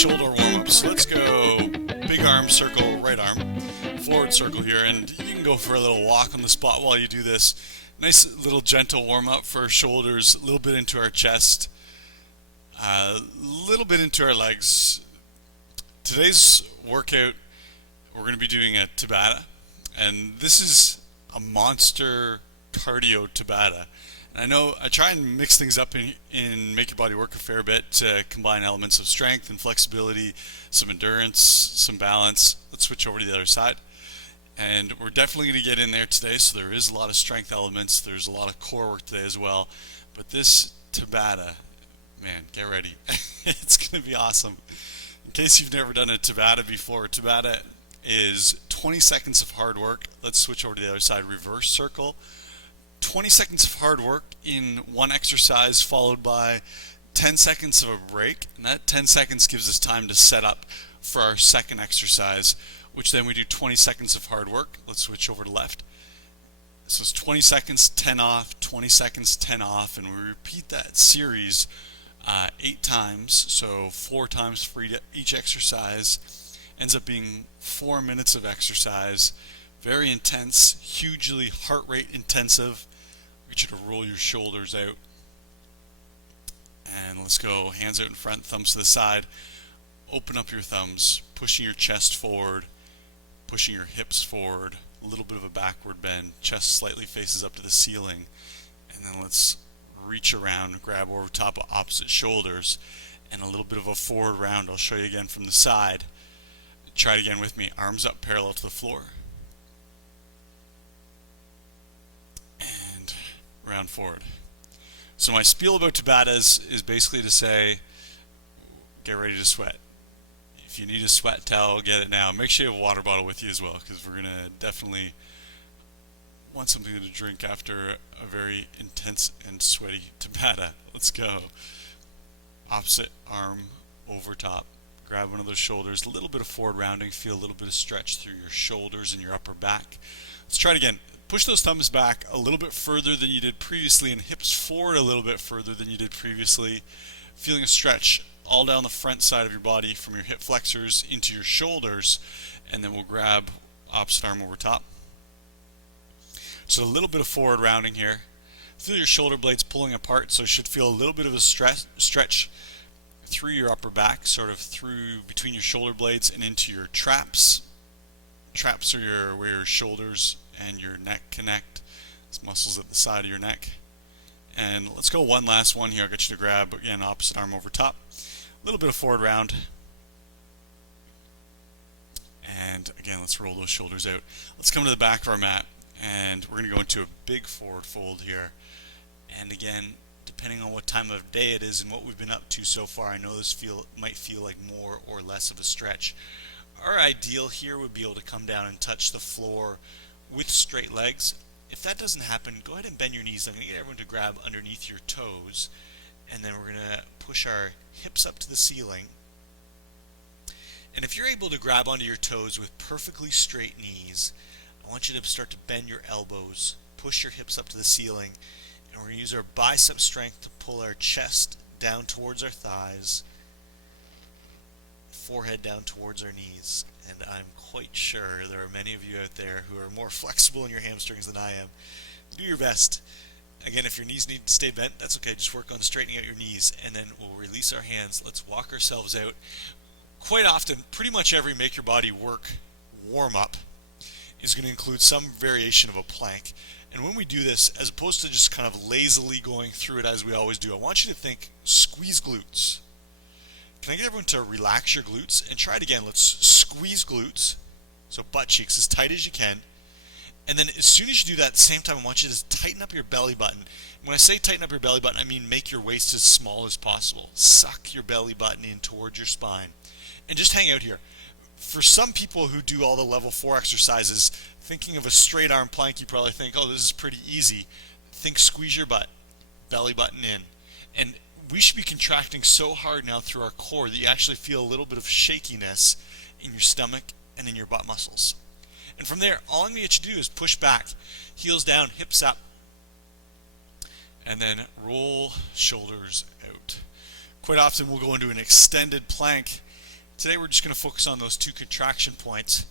shoulder warm-ups. Let's go big arm circle, right arm, forward circle here, and you can go for a little walk on the spot while you do this. Nice little gentle warm-up for our shoulders, a little bit into our chest, a little bit into our legs. Today's workout, we're going to be doing a Tabata, and this is a monster cardio Tabata. I know I try and mix things up in Make Your Body Work a fair bit to combine elements of strength and flexibility, some endurance, some balance. Let's switch over to the other side. And we're definitely going to get in there today, so there is a lot of strength elements. There's a lot of core work today as well. But this Tabata, man, get ready. It's going to be awesome. In case you've never done a Tabata before, Tabata is 20 seconds of hard work. Let's switch over to the other side, reverse circle. 20 seconds of hard work in one exercise followed by 10 seconds of a break, and that 10 seconds gives us time to set up for our second exercise, which then we do 20 seconds of hard work. Let's switch over to left. So it's 20 seconds, 10 off, 20 seconds, 10 off, and we repeat that series 8 times, so 4 times for each exercise. Ends up being 4 minutes of exercise. Very intense, hugely heart rate intensive. Get you to roll your shoulders out. And let's go hands out in front, thumbs to the side. Open up your thumbs, pushing your chest forward, pushing your hips forward. A little bit of a backward bend. Chest slightly faces up to the ceiling. And then let's reach around, grab over top of opposite shoulders. And a little bit of a forward round. I'll show you again from the side. Try it again with me. Arms up parallel to the floor. Round forward. So my spiel about Tabatas is basically to say, get ready to sweat. If you need a sweat towel, get it now. Make sure you have a water bottle with you as well, because we're going to definitely want something to drink after a very intense and sweaty Tabata. Let's go. Opposite arm over top. Grab one of those shoulders. A little bit of forward rounding. Feel a little bit of stretch through your shoulders and your upper back. Let's try it again. Push those thumbs back a little bit further than you did previously and hips forward a little bit further than you did previously. Feeling a stretch all down the front side of your body from your hip flexors into your shoulders, and then we'll grab opposite arm over top. So a little bit of forward rounding here. Feel your shoulder blades pulling apart, so you should feel a little bit of a stretch through your upper back, sort of through between your shoulder blades and into your traps. Traps are where your shoulders and your neck connect. It's muscles at the side of your neck. And let's go one last one here. I'll get you to grab, again, opposite arm over top. A little bit of forward round. And again, let's roll those shoulders out. Let's come to the back of our mat, and we're going to go into a big forward fold here. And again, depending on what time of day it is and what we've been up to so far, I know this might feel like more or less of a stretch. Our ideal here would be able to come down and touch the floor with straight legs. If that doesn't happen, go ahead and bend your knees. I'm going to get everyone to grab underneath your toes, and then we're going to push our hips up to the ceiling. And if you're able to grab onto your toes with perfectly straight knees, I want you to start to bend your elbows, push your hips up to the ceiling, and we're going to use our bicep strength to pull our chest down towards our thighs, forehead down towards our knees. And I'm quite sure there are many of you out there who are more flexible in your hamstrings than I am. Do your best. Again, if your knees need to stay bent, that's okay. Just work on straightening out your knees, and then we'll release our hands. Let's walk ourselves out. Quite often, pretty much every Make Your Body Work warm-up is going to include some variation of a plank. And when we do this, as opposed to just kind of lazily going through it as we always do, I want you to think squeeze glutes. Can I get everyone to relax your glutes and try it again? Let's squeeze glutes, so butt cheeks as tight as you can. And then as soon as you do that, at the same time, I want you to tighten up your belly button. When I say tighten up your belly button, I mean make your waist as small as possible. Suck your belly button in towards your spine. And just hang out here. For some people who do all the level 4 exercises, thinking of a straight arm plank, you probably think, oh, this is pretty easy. Think squeeze your butt, belly button in. And we should be contracting so hard now through our core that you actually feel a little bit of shakiness in your stomach and in your butt muscles. And from there, all I'm going to get you to do is push back, heels down, hips up, and then roll shoulders out. Quite often we'll go into an extended plank Today we're just going to focus on those 2 contraction points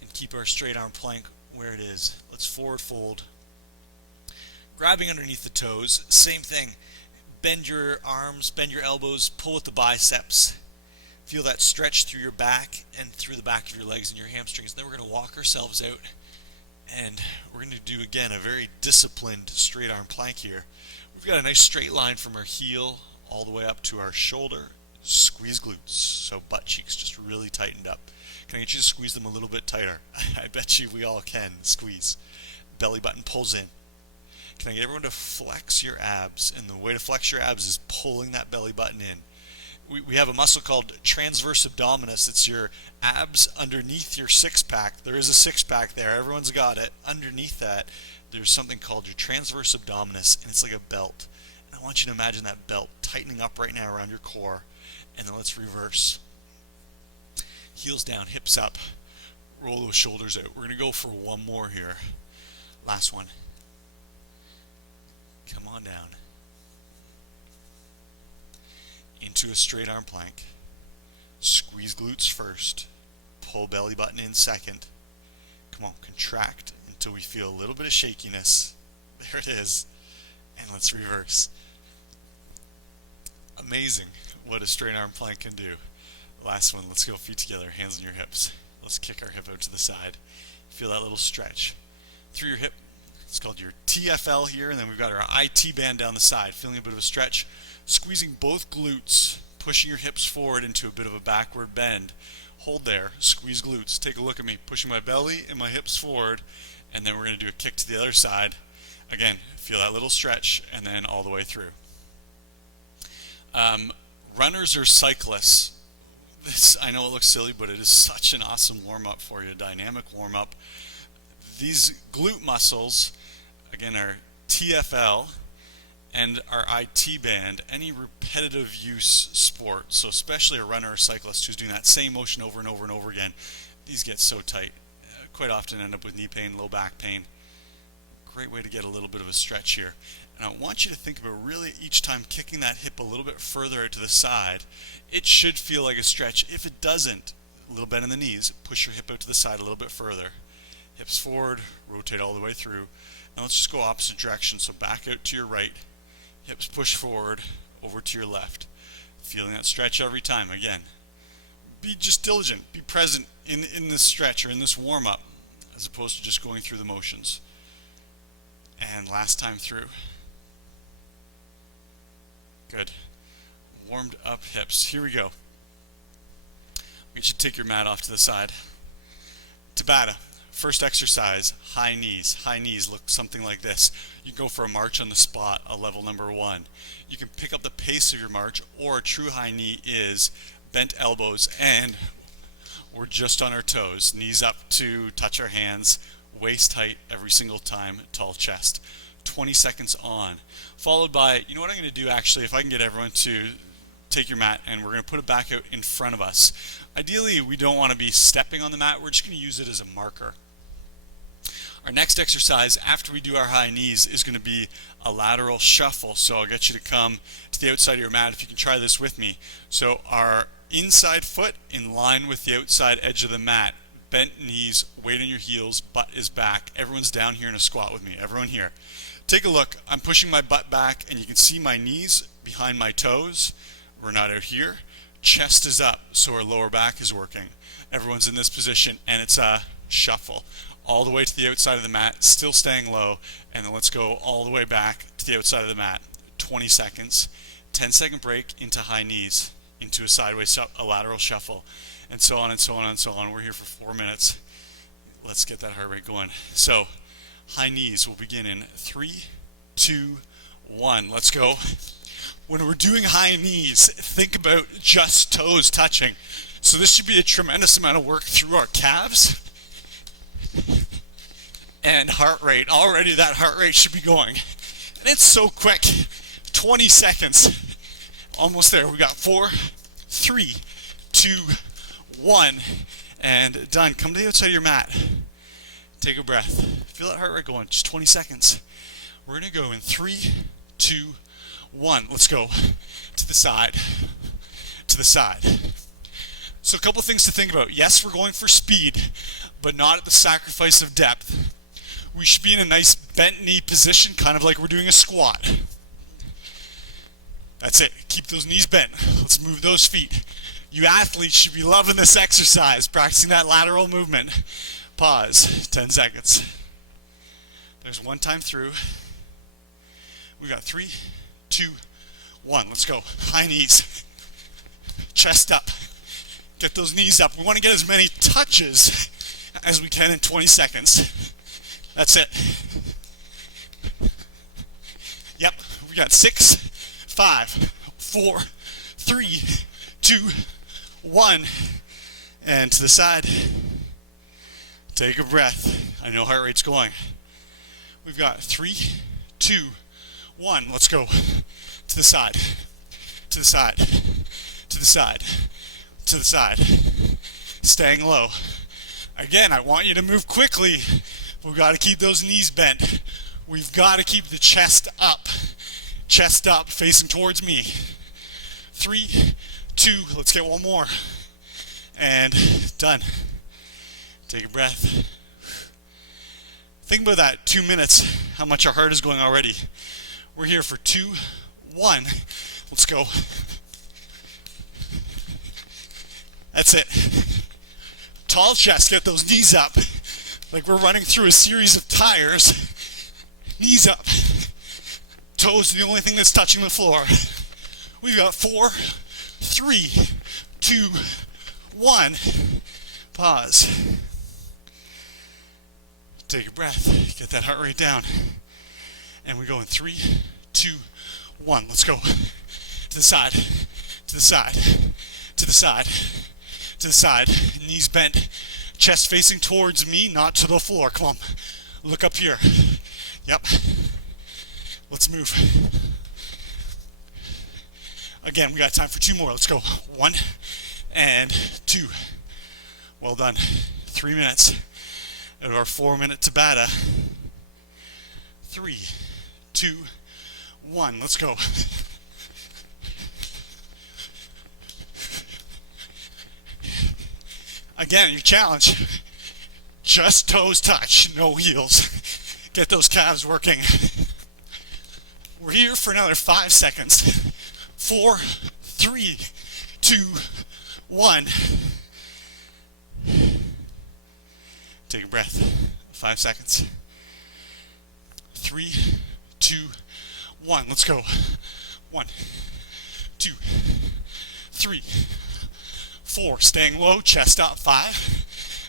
and keep our straight arm plank where it is. Let's forward fold. Grabbing underneath the toes, same thing. Bend your arms, bend your elbows, pull with the biceps. Feel that stretch through your back and through the back of your legs and your hamstrings. Then we're going to walk ourselves out, and we're going to do again a very disciplined straight arm plank here. We've got a nice straight line from our heel all the way up to our shoulder. Squeeze glutes, so butt cheeks just really tightened up. Can I get you to squeeze them a little bit tighter? I bet you we all can. Squeeze. Belly button pulls in. Can I get everyone to flex your abs? And the way to flex your abs is pulling that belly button in. We have a muscle called transverse abdominis. It's your abs underneath your six-pack. There is a six-pack there. Everyone's got it. Underneath that, there's something called your transverse abdominis, and it's like a belt. And I want you to imagine that belt tightening up right now around your core. And then let's reverse. Heels down, hips up. Roll those shoulders out. We're going to go for one more here. Last one. Come on down. Into a straight arm plank. Squeeze glutes first. Pull belly button in second. Come on, contract until we feel a little bit of shakiness. There it is. And let's reverse. Amazing what a straight arm plank can do. Last one, let's go feet together, hands on your hips. Let's kick our hip out to the side. Feel that little stretch through your hip. It's called your TFL here, and then we've got our IT band down the side. Feeling a bit of a stretch. Squeezing both glutes, pushing your hips forward into a bit of a backward bend. Hold there, squeeze glutes. Take a look at me, pushing my belly and my hips forward, and then we're going to do a kick to the other side. Again, feel that little stretch, and then all the way through. Runners or cyclists, this, I know it looks silly, but it is such an awesome warm-up for you, dynamic warm-up. These glute muscles, again, are TFL and our IT band, any repetitive use sport, so especially a runner or cyclist who's doing that same motion over and over and over again, these get so tight. Quite often end up with knee pain, low back pain. Great way to get a little bit of a stretch here. And I want you to think about really each time kicking that hip a little bit further out to the side. It should feel like a stretch. If it doesn't, a little bend in the knees, push your hip out to the side a little bit further. Hips forward, rotate all the way through. Now let's just go opposite direction. So back out to your right, hips push forward, over to your left. Feeling that stretch every time. Again, be just diligent, be present in this stretch or in this warm-up as opposed to just going through the motions. And last time through. Good. Warmed up hips. Here we go. We should take your mat off to the side. Tabata. First exercise, high knees. High knees look something like this. You can go for a march on the spot, a level number 1. You can pick up the pace of your march, or a true high knee is bent elbows, and we're just on our toes. Knees up to touch our hands, waist height every single time, tall chest. 20 seconds on, followed by, you know what I'm going to do actually, if I can get everyone to take your mat, and we're going to put it back out in front of us. Ideally, we don't want to be stepping on the mat. We're just going to use it as a marker. Our next exercise after we do our high knees is going to be a lateral shuffle. So I'll get you to come to the outside of your mat if you can try this with me. So our inside foot in line with the outside edge of the mat. Bent knees, weight on your heels, butt is back. Everyone's down here in a squat with me. Everyone here. Take a look. I'm pushing my butt back, and you can see my knees behind my toes. We're not out here. Chest is up, so our lower back is working. Everyone's in this position, and it's a shuffle. All the way to the outside of the mat, still staying low, and then let's go all the way back to the outside of the mat. 20 seconds. 10-second break into high knees, into a sideways, a lateral shuffle, and so on and so on and so on. We're here for 4 minutes. Let's get that heart rate going. So, high knees will begin in 3, 2, 1. Let's go. When we're doing high knees, think about just toes touching. So this should be a tremendous amount of work through our calves and heart rate. Already that heart rate should be going. And it's so quick. 20 seconds. Almost there. We got 4, 3, 2, 1. And done. Come to the outside of your mat. Take a breath. Feel that heart rate going. Just 20 seconds. We're going to go in 3, 2, 1. Let's go to the side. To the side. So a couple things to think about. Yes, we're going for speed, but not at the sacrifice of depth. We should be in a nice bent knee position, kind of like we're doing a squat. That's it. Keep those knees bent. Let's move those feet. You athletes should be loving this exercise, practicing that lateral movement. Pause. 10 seconds. There's one time through. We got 3, 2, 1. Let's go. High knees. Chest up. Get those knees up. We want to get as many touches as we can in 20 seconds. That's it. Yep. We got 6, 5, 4, 3, 2, 1. And to the side. Take a breath. I know heart rate's going. We've got 3, 2, 1. Let's go. To the side. To the side. To the side. To the side. Staying low. Again, I want you to move quickly. We've got to keep those knees bent. We've got to keep the chest up. Chest up, facing towards me. 3, 2, let's get one more. And done. Take a breath. Think about that 2 minutes, how much our heart is going already. We're here for 2, 1. Let's go. That's it. Tall chest, get those knees up. Like we're running through a series of tires. Knees up. Toes are the only thing that's touching the floor. We've got 4, 3, 2, 1. Pause. Take a breath. Get that heart rate down. And we go in 3, 2, 1. Let's go. To the side. To the side. To the side. To the side. Knees bent. Chest facing towards me, not to the floor. Come on. Look up here. Yep. Let's move. Again, we got time for 2 more. Let's go. 1 and 2. Well done. 3 minutes of our 4-minute Tabata. 3, 2, 1. Let's go. Again, your challenge. Just toes touch, no heels. Get those calves working. We're here for another 5 seconds. 4, 3, 2, 1. Take a breath. 5 seconds. 3, 2, 1. Let's go. 1, 2, 3, 4. Staying low, chest up. 5,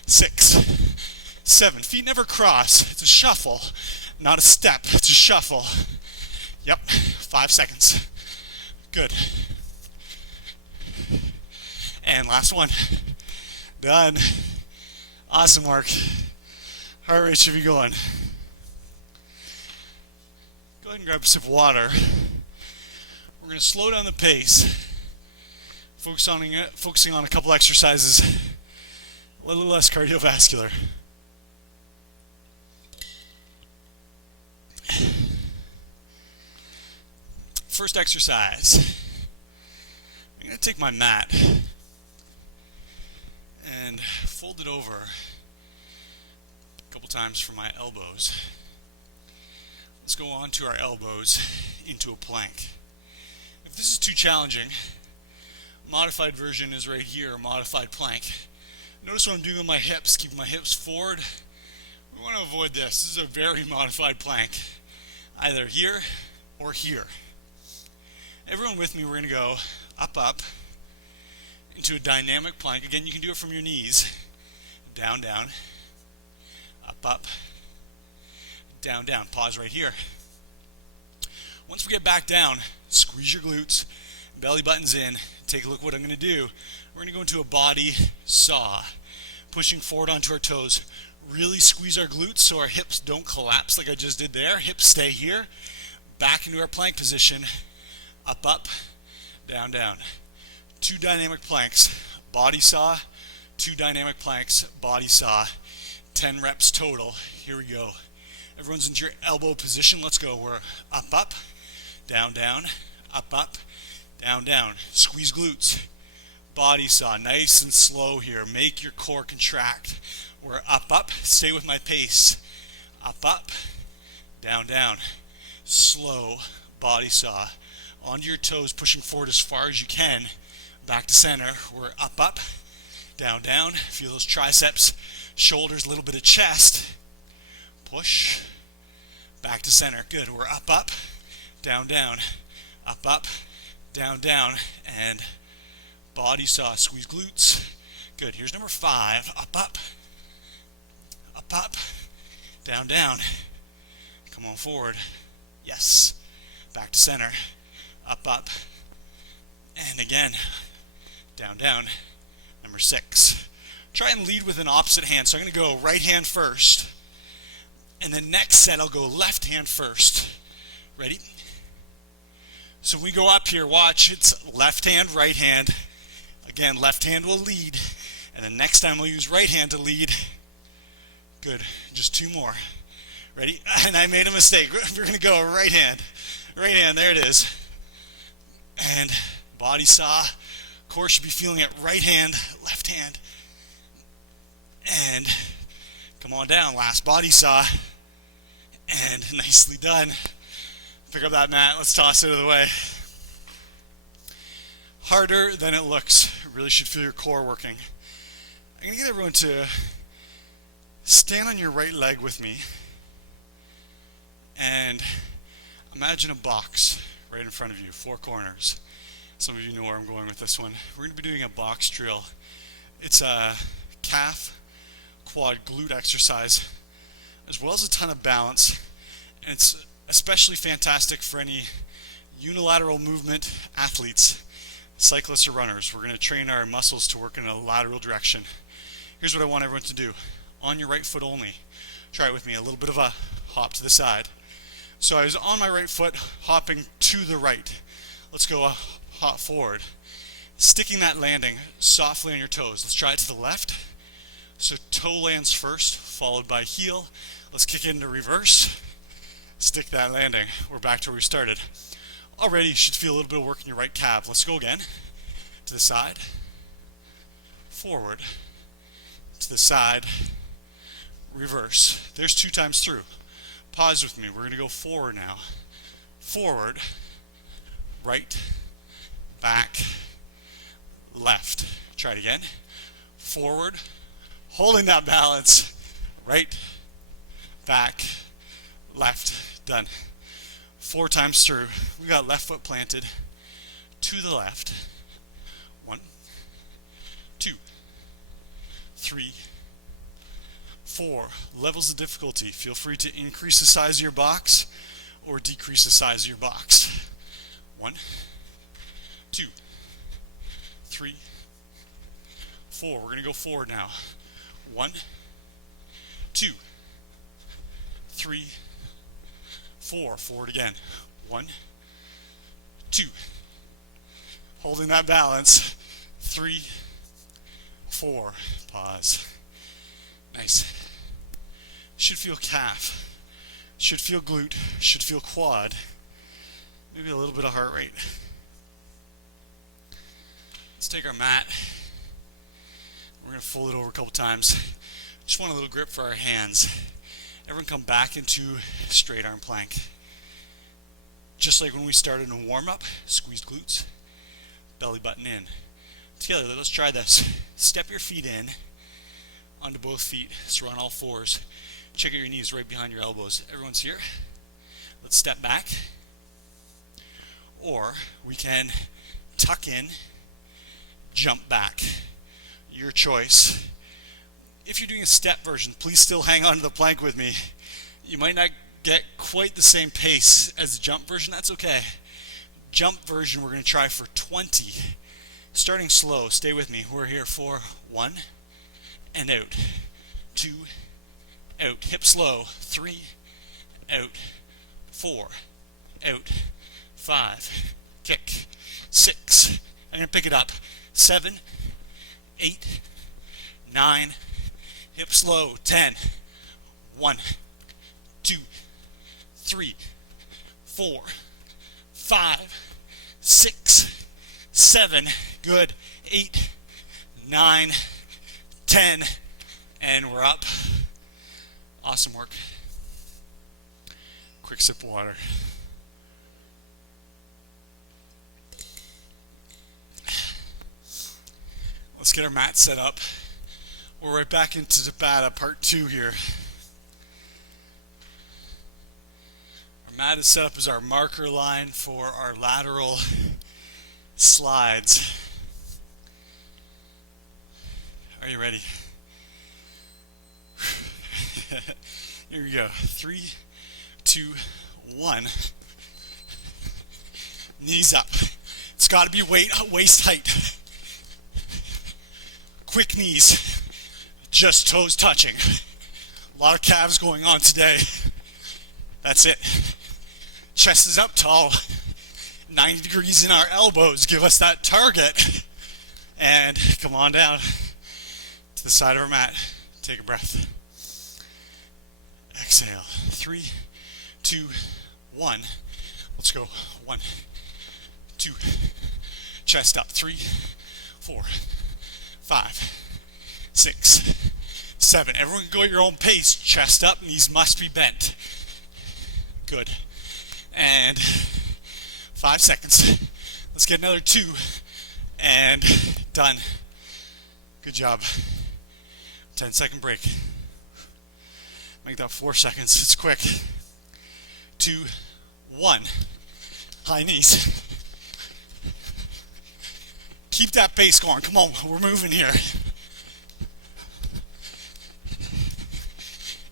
6, 7. Feet never cross. It's a shuffle, not a step. It's a shuffle. Yep. 5 seconds. Good. And last one. Done. Awesome work. Heart rate should be going. Go ahead and grab a sip of water. We're going to slow down the pace. Focusing on a couple exercises. A little less cardiovascular. First exercise. I'm going to take my mat and fold it over a couple times for my elbows. Let's go on to our elbows into a plank. If this is too challenging, modified version is right here, modified plank. Notice what I'm doing with my hips, keeping my hips forward. We want to avoid this. This is a very modified plank, either here or here. Everyone with me, we're going to go up, up, into a dynamic plank. Again, you can do it from your knees. Down, down, up, down, down. Pause right here. Once we get back down, squeeze your glutes, belly buttons in. Take a look at what I'm going to do. We're going to go into a body saw, pushing forward onto our toes. Really squeeze our glutes so our hips don't collapse like I just did there. Hips stay here. Back into our plank position. Up, down, down. 2 dynamic planks, body saw, 2 dynamic planks, body saw. 10 reps total. Here we go. Everyone's into your elbow position. Let's go. We're up, down, down, up, down, down. Squeeze glutes. Body saw, nice and slow here. Make your core contract. We're up, up. Stay with my pace. Up, up. Down, down. Slow body saw. Onto your toes, pushing forward as far as you can. Back to center. We're up, up. Down, down. Feel those triceps, shoulders, a little bit of chest. Push. Back to center. Good. We're up, up. Down, down. Up, up. Down, down. And body saw. Squeeze glutes. Good. Here's number 5. Up, up. Up, up. Down, down. Come on forward. Yes. Back to center. Up, up. And again. Down, down. Number 6. Try and lead with an opposite hand. So I'm going to go right hand first. And the next set I'll go left hand first. Ready? So we go up here, watch, it's left hand, right hand. Again, left hand will lead. And the next time we'll use right hand to lead. Good, just 2 more. Ready? And I made a mistake. We're going to go right hand. Right hand, there it is. And body saw. Core should be feeling it. Right hand, left hand. And come on down. Last body saw. And nicely done. Pick up that mat. Let's toss it out of the way. Harder than it looks. You really should feel your core working. I'm going to get everyone to stand on your right leg with me. And imagine a box right in front of you, 4 corners. Some of you know where I'm going with this one. We're going to be doing a box drill. It's a calf, quad, glute exercise, as well as a ton of balance. And it's especially fantastic for any unilateral movement athletes, cyclists or runners. We're going to train our muscles to work in a lateral direction. Here's what I want everyone to do. On your right foot only. Try it with me. A little bit of a hop to the side. So I was on my right foot, hopping to the right. Let's go a hop forward. Sticking that landing softly on your toes. Let's try it to the left. So toe lands first, followed by heel. Let's kick it into reverse. Stick that landing. We're back to where we started. Already you should feel a little bit of work in your right calf. Let's go again. To the side. Forward. To the side. Reverse. There's 2 times through. Pause with me. We're going to go forward now. Forward. Right. Back. Left. Try it again. Forward. Holding that balance. Right. Back. Left. Done. 4 times through. We got left foot planted. To the left. 1, 2, 3, 4. Levels of difficulty. Feel free to increase the size of your box or decrease the size of your box. 1, 2, 3, 4. We're going to go forward now. 1, 2, 3, 4. Forward again. 1, 2. Holding that balance. 3, 4. Pause. Nice. Should feel calf. Should feel glute. Should feel quad. Maybe a little bit of heart rate. Let's take our mat. We're going to fold it over a couple times. Just want a little grip for our hands. Everyone come back into straight arm plank. Just like when we started in warm up, squeezed glutes, belly button in. Together, let's try this. Step your feet in onto both feet. So we're on all 4s. Check out your knees right behind your elbows. Everyone's here. Let's step back. Or we can tuck in, jump back. Your choice. If you're doing a step version, please still hang on to the plank with me. You might not get quite the same pace as the jump version. That's okay. Jump version, we're going to try for 20. Starting slow. Stay with me. We're here for 1 and out. 2, out. Hip slow. 3, out. 4, out. 5, kick. 6, I'm going to pick it up. 7, 8, 9, hip slow. 10, 1, 2, 3, 4, 5, 6, 7, Good. 8, 9, 10, and we're up. Awesome work. Quick sip of water. Let's get our mat set up. We're right back into Tabata part 2 here. Our mat is set up as our marker line for our lateral slides. Are you ready? Here we go. 3, 2, 1. Knees up. It's got to be waist height. Quick knees. Just toes touching. A lot of calves going on today. That's it. Chest is up tall. 90 degrees in our elbows. Give us that target. And come on down to the side of our mat. Take a breath. Exhale. 3, 2, 1. Let's go. 1, 2. Chest up. 3, 4, 5, 6, 7. Everyone can go at your own pace. Chest up. Knees must be bent. Good. And 5 seconds. Let's get another 2. And done. Good job. 10-second break. Make that 4 seconds. It's quick. 2, 1. High knees. Keep that pace going. Come on, we're moving here.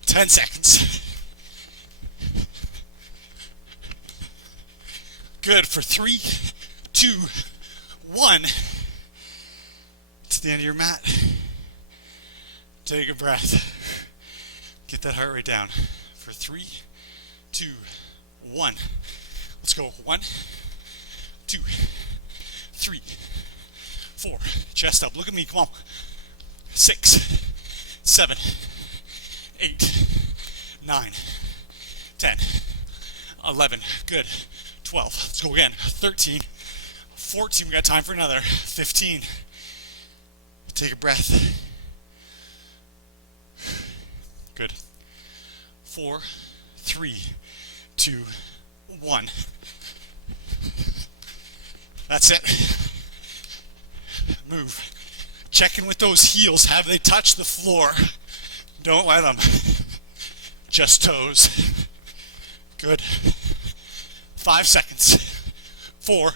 10 seconds. Good. For 3, 2, 1. To the end of your mat. Take a breath. Get that heart rate down. For 3, 2, 1. Let's go. 1, 2, 3, 4. Chest up. Look at me. Come on. 6, 7, 8, 9, 10, 11. Good. 12. Let's go again. 13, 14. We got time for another. 15. Take a breath. Good. 4, 3, 2, 1. That's it. Move. Check in with those heels. Have they touched the floor? Don't let them. Just toes. Good. 5 seconds. 4,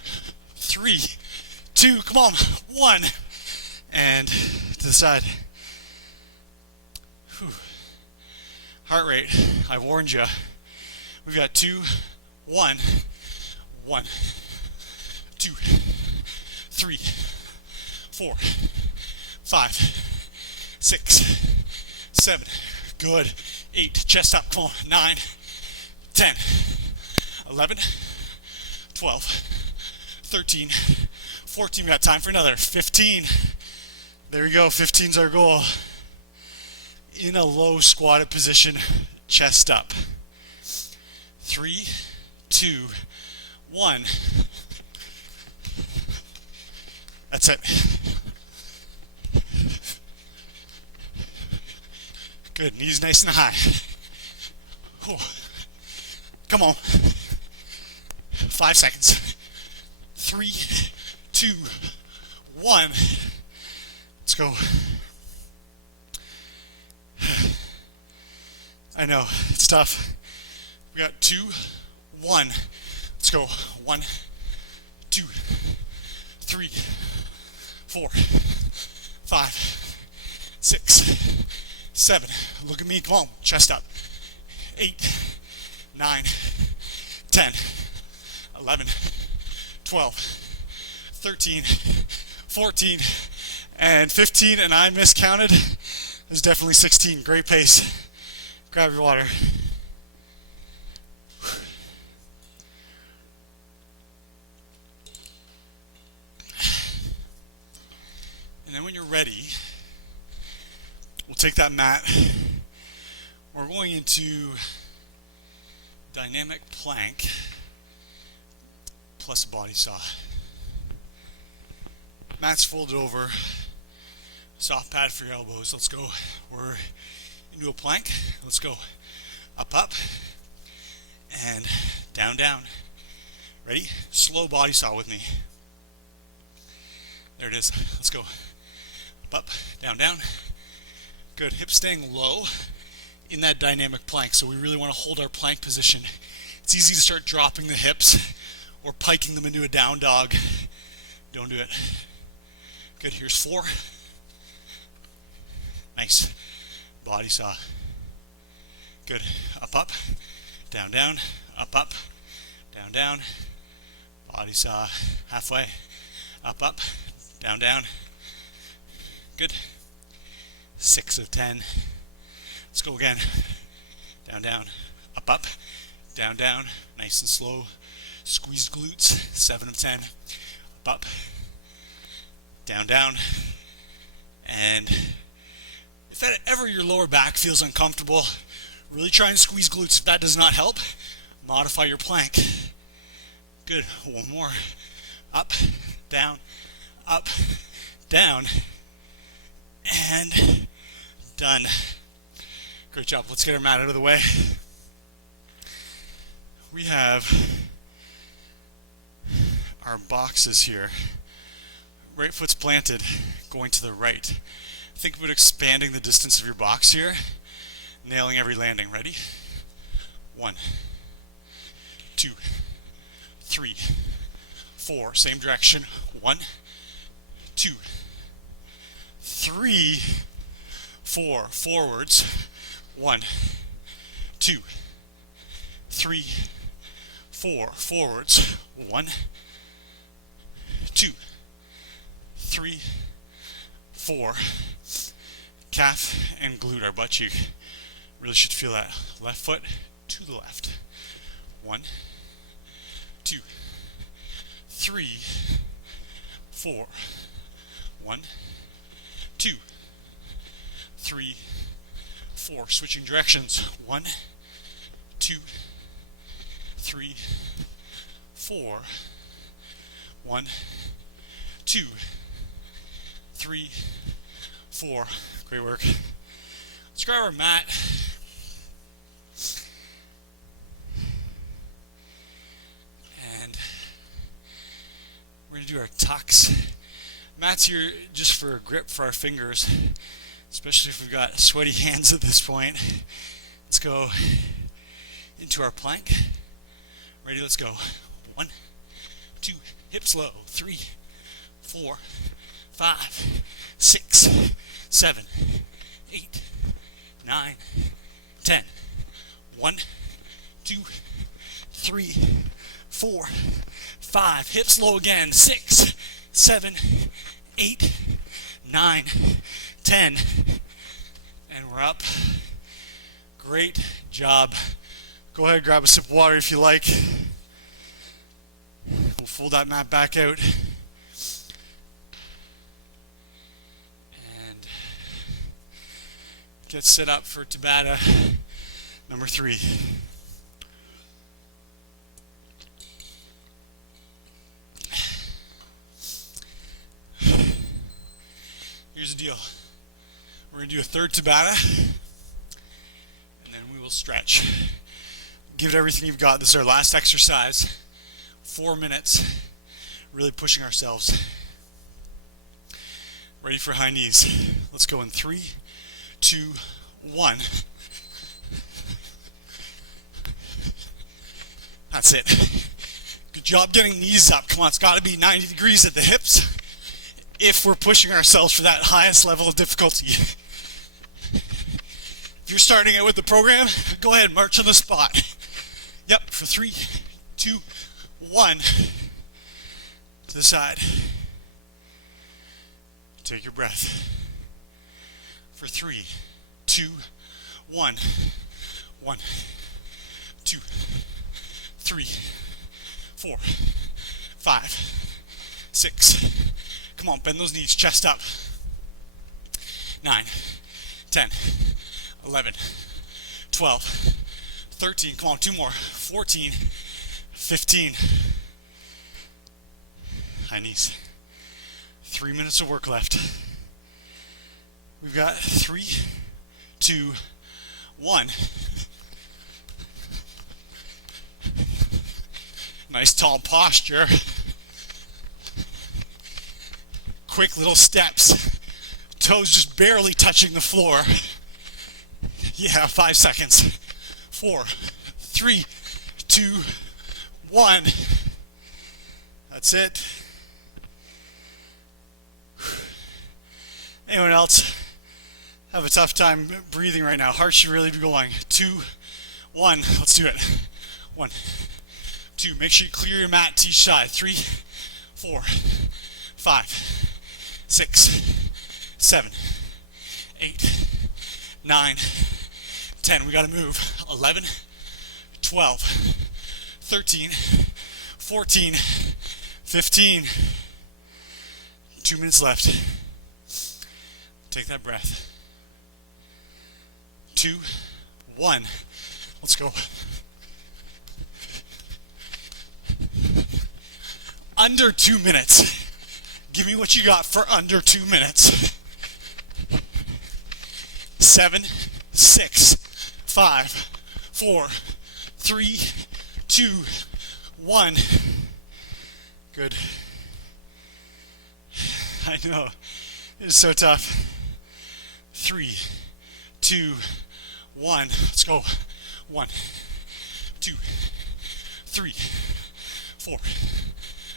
3, 2. Come on. 1. And to the side. Whew. Heart rate. I warned you. We've got 2, 1. 1, 2, 3, 4, 5, 6, 7. Good. 8. Chest up. Come on. 9, 10, 11, 12, 13, 14. We got time for another. 15. There we go. 15's our goal. In a low squatted position, chest up. 3, 2, 1. That's it. Good. Knees nice and high. Oh. Come on. 5 seconds. 3, 2, 1. Let's go. I know, it's tough. We got 2, 1. Let's go. 1, 2, 3, 4, 5, 6, 7. Look at me. Come on. Chest up. 8, 9, 10, 11, 12, 13, 14, and 15. And I miscounted. There's definitely 16. Great pace. Grab your water. And then when you're ready, we'll take that mat. We're going into dynamic plank plus a body saw. Mat's folded over. Soft pad for your elbows. Let's go. We're into a plank. Let's go. Up, up, and down, down. Ready? Slow body saw with me. There it is. Let's go. Up, down, down. Good. Hips staying low in that dynamic plank. So we really want to hold our plank position. It's easy to start dropping the hips or piking them into a down dog. Don't do it. Good. Here's 4. Nice. Body saw. Good. Up, up, down, down, up, up, down, down. Body saw. Halfway. Up, up, down, down. Good. 6 of 10. Let's go again. Down, down, up, up, down, down. Nice and slow. Squeezed glutes. 7 of 10. Up, up, down, down. And if that ever your lower back feels uncomfortable, really try and squeeze glutes. If that does not help, modify your plank. Good. 1 more. Up, down, and done. Great job. Let's get our mat out of the way. We have our boxes here. Right foot's planted, going to the right. Think about expanding the distance of your box here, nailing every landing. Ready? 1, 2, 3, 4. Same direction. 1, 2, 3, 4. Forwards. 1, 2, 3, 4. Forwards. 1, 2, 3, 4. Calf and glute, our butt cheek. Really should feel that. Left foot to the left. 1, 2, 3, 4. 1, 2, 3, 4. Switching directions. 1, 2, 3, 4. 1, 2, 3, 4. Great work. Let's grab our mat. And we're going to do our tucks. Mat's here just for a grip for our fingers, especially if we've got sweaty hands at this point. Let's go into our plank. Ready? Let's go. 1, 2, hips low. 3, 4, 5, 6, 7, 8, 9, 10. 1, 2, 3, 4, 5. Hips low again. 6, 7, 8, 9, 10. And we're up. Great job. Go ahead, grab a sip of water if you like. We'll fold that mat back out. And get set up for Tabata number 3. Here's the deal. We're going to do a third Tabata, and then we will stretch. Give it everything you've got. This is our last exercise. 4 minutes. Really pushing ourselves. Ready for high knees. Let's go in 3, 2, 1. That's it. Good job getting knees up. Come on, it's got to be 90 degrees at the hips if we're pushing ourselves for that highest level of difficulty. If you're starting out with the program, go ahead, march on the spot. Yep, for 3, 2, 1. To the side. Take your breath. For 3, 2, 1. 1, 2, 3, 4, 5, 6. Come on, bend those knees, chest up. 9, 10, 11, 12, 13. Come on, 2 more. 14, 15. High knees. 3 minutes of work left. We've got 3, 2, 1. Nice tall posture. Quick little steps. Toes just barely touching the floor. Yeah, 5 seconds. 4, 3, 2, 1. That's it. Anyone else have a tough time breathing right now? Heart should really be going. 2, 1. Let's do it. 1, 2. Make sure you clear your mat to each side. 3, 4, 5, 6, 7, 8, 9, 10. We got to move. 11, 12, 13, 14, 15. 2 minutes left. Take that breath. 2, 1. Let's go. Under 2 minutes. Give me what you got for under 2 minutes. 7, 6, 5, 4, 3, 2, 1. Good. I know. It is so tough. 3, 2, 1. Let's go. 1, 2, 3, 4,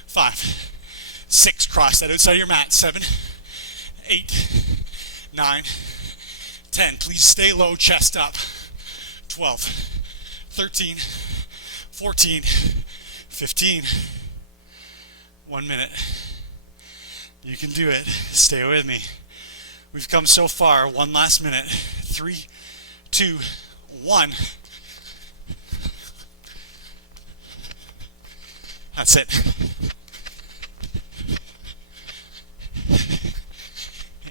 5, 6. Cross that outside of your mat. 7, 8, 9, 10. Please stay low, chest up. 12, 13, 14, 15. 1 minute. You can do it. Stay with me. We've come so far. 1 last minute. 3, 2, 1. That's it.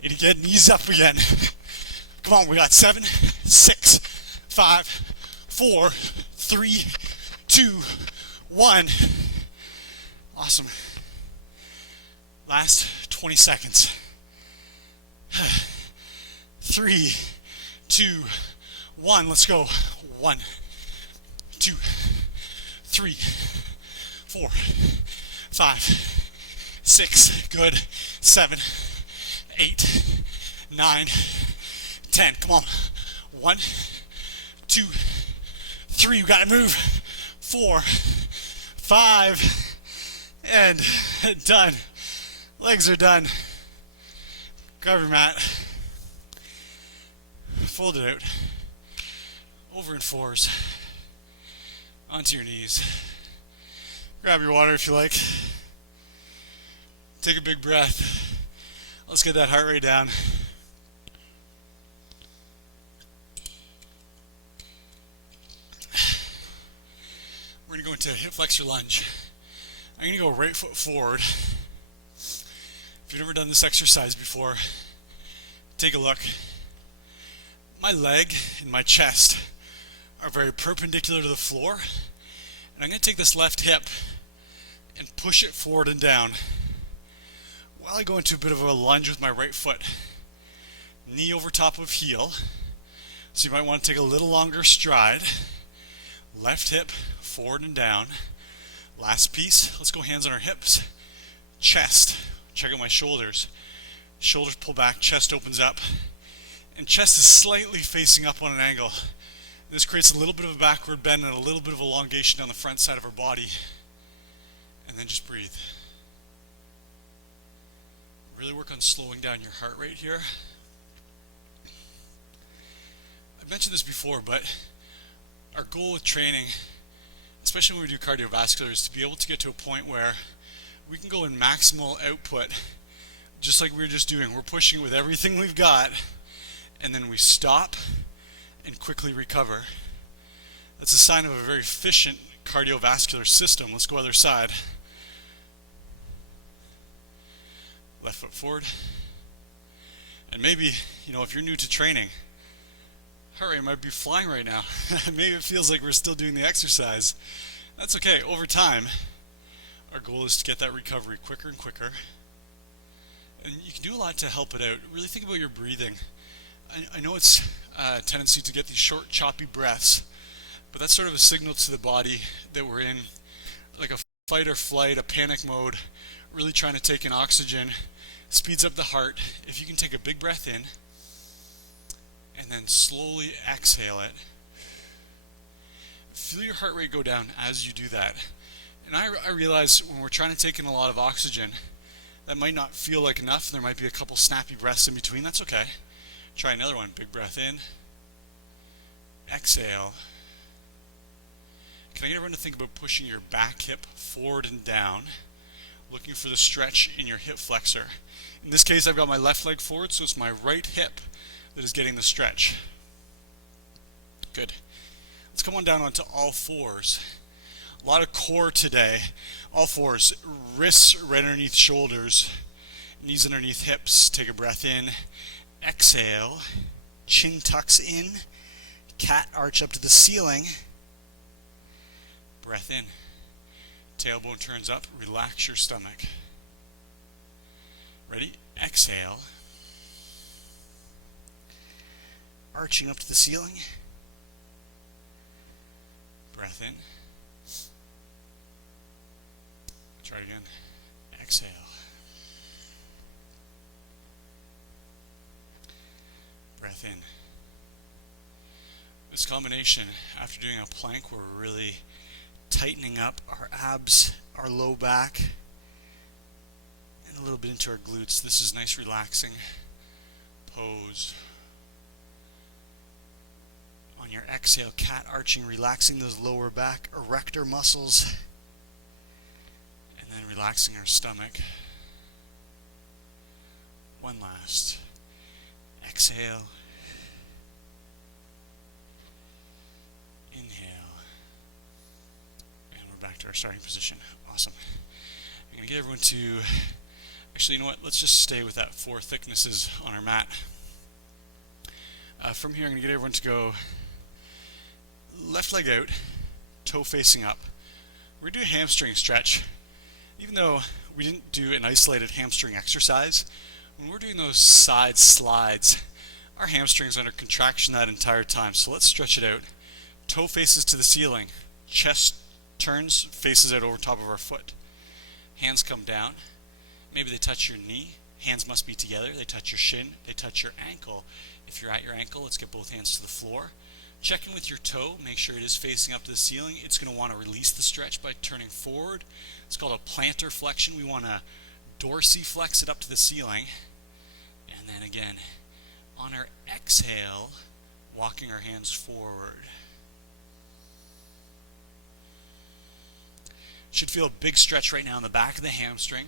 Need to get knees up again. Come on, we got 7, 6, 5, 4, 3, 2, 1. Awesome. Last 20 seconds. 3, 2, 1. Let's go. 1, 2, 3, 4, 5, 6. Good. 7, 8, 9, 10. Come on. 1, 2, 3. We gotta move. 4, 5, and done. Legs are done. Grab your mat. Fold it out. Over in 4s. Onto your knees. Grab your water if you like. Take a big breath. Let's get that heart rate down. We're going to go into hip flexor lunge. I'm going to go right foot forward. If you've never done this exercise before, take a look. My leg and my chest are very perpendicular to the floor, and I'm going to take this left hip and push it forward and down while I go into a bit of a lunge with my right foot. Knee over top of heel, so you might want to take a little longer stride. Left hip forward and down. Last piece, let's go hands on our hips. Chest, check out my shoulders. Shoulders pull back, chest opens up. And chest is slightly facing up on an angle. This creates a little bit of a backward bend and a little bit of elongation down the front side of our body. And then just breathe. Really work on slowing down your heart rate here. I've mentioned this before, but our goal with training, especially when we do cardiovascular, is to be able to get to a point where we can go in maximal output, just like we were just doing. We're pushing with everything we've got, and then we stop and quickly recover. That's a sign of a very efficient cardiovascular system. Let's go other side. Left foot forward. And maybe, if you're new to training, heart rate might be flying right now. Maybe it feels like we're still doing the exercise. That's okay. Over time, our goal is to get that recovery quicker and quicker. And you can do a lot to help it out. Really think about your breathing. I know it's a tendency to get these short, choppy breaths, but that's sort of a signal to the body that we're in like a fight or flight, a panic mode, really trying to take in oxygen. Speeds up the heart. If you can take a big breath in and then slowly exhale it, feel your heart rate go down as you do that. And I realize when we're trying to take in a lot of oxygen, that might not feel like enough. There might be a couple snappy breaths in between. That's okay. Try another one. Big breath in. Exhale. Can I get everyone to think about pushing your back hip forward and down, looking for the stretch in your hip flexor. In this case, I've got my left leg forward, so it's my right hip that is getting the stretch. Good. Let's come on down onto all fours. A lot of core today. All fours. Wrists right underneath shoulders. Knees underneath hips. Take a breath in. Exhale. Chin tucks in. Cat arch up to the ceiling. Breath in. Tailbone turns up. Relax your stomach. Ready? Exhale. Arching up to the ceiling. Breath in. Try it again. Exhale. Breath in. This combination, after doing a plank, we're really tightening up our abs, our low back, and a little bit into our glutes. This is nice, relaxing pose. On your exhale, cat arching, relaxing those lower back erector muscles. And then relaxing our stomach. One last. Exhale. Inhale. And we're back to our starting position. Awesome. I'm going to get everyone to... Actually, you know what? Let's just stay with that 4 thicknesses on our mat. From here, I'm going to get everyone to go left leg out, toe facing up. We're going to do a hamstring stretch. Even though we didn't do an isolated hamstring exercise, when we're doing those side slides, our hamstring's under contraction that entire time. So let's stretch it out. Toe faces to the ceiling. Chest turns, faces out over top of our foot. Hands come down. Maybe they touch your knee. Hands must be together. They touch your shin. They touch your ankle. If you're at your ankle, let's get both hands to the floor. Check in with your toe. Make sure it is facing up to the ceiling. It's going to want to release the stretch by turning forward. It's called a plantar flexion. We want to dorsiflex it up to the ceiling. And then again, on our exhale, walking our hands forward. Should feel a big stretch right now in the back of the hamstring.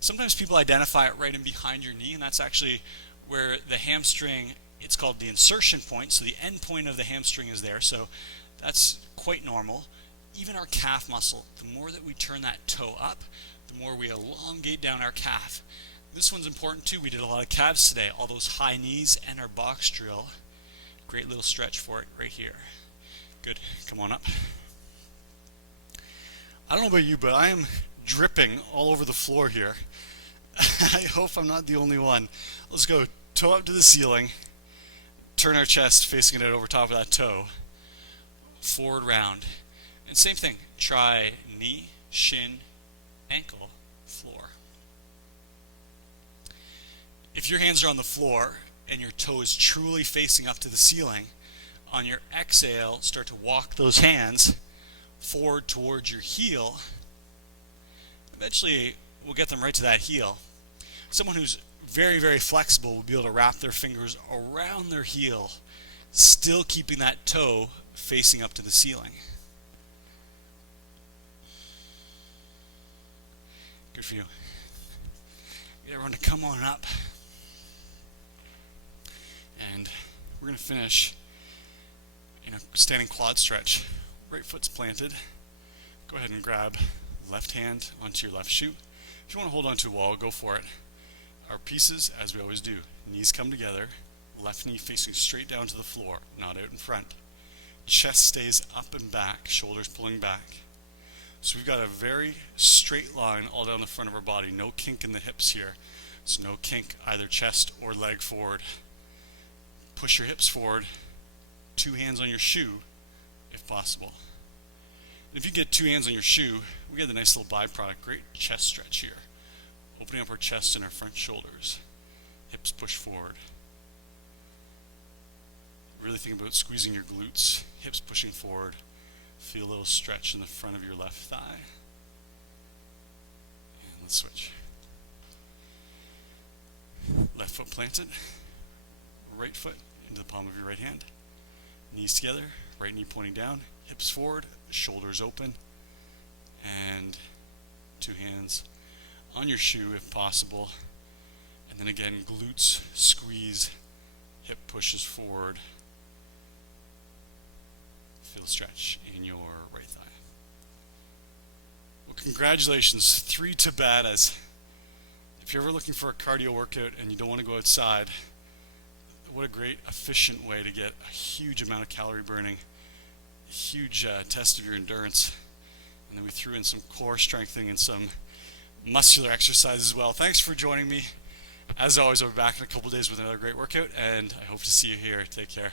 Sometimes people identify it right in behind your knee, and that's actually where the hamstring, it's called the insertion point, so the end point of the hamstring is there, so that's quite normal. Even our calf muscle, the more that we turn that toe up, the more we elongate down our calf. This one's important too. We did a lot of calves today, all those high knees and our box drill. Great little stretch for it right here. Good, come on up. I don't know about you, but I am dripping all over the floor here. I hope I'm not the only one. Let's go toe up to the ceiling, turn our chest facing it out over top of that toe, forward round. And same thing, try knee, shin, ankle, floor. If your hands are on the floor and your toe is truly facing up to the ceiling, on your exhale, start to walk those hands forward towards your heel. Eventually, we'll get them right to that heel. Someone who's very, very flexible will be able to wrap their fingers around their heel, still keeping that toe facing up to the ceiling. Good for you. Get everyone to come on up. And we're going to finish in a standing quad stretch. Right foot's planted. Go ahead and grab left hand onto your left shoe. If you want to hold onto a wall, go for it. Our pieces, as we always do, knees come together, left knee facing straight down to the floor, not out in front. Chest stays up and back, shoulders pulling back. So we've got a very straight line all down the front of our body, no kink in the hips here. So no kink, either chest or leg forward. Push your hips forward, 2 hands on your shoe, if possible. And if you get 2 hands on your shoe, we get a nice little byproduct, great chest stretch here. Opening up our chest and our front shoulders. Hips push forward. Really think about squeezing your glutes, hips pushing forward. Feel a little stretch in the front of your left thigh. And let's switch. Left foot planted, right foot into the palm of your right hand. Knees together, right knee pointing down, hips forward, shoulders open, and 2 hands on your shoe if possible. And then again, glutes squeeze, hip pushes forward. Feel stretch in your right thigh. Well, congratulations, 3 Tabatas. If you're ever looking for a cardio workout and you don't want to go outside, what a great efficient way to get a huge amount of calorie burning, a huge test of your endurance. And then we threw in some core strengthening and some muscular exercise as well. Thanks for joining me. As always, I'll be back in a couple days with another great workout, and I hope to see you here. Take care.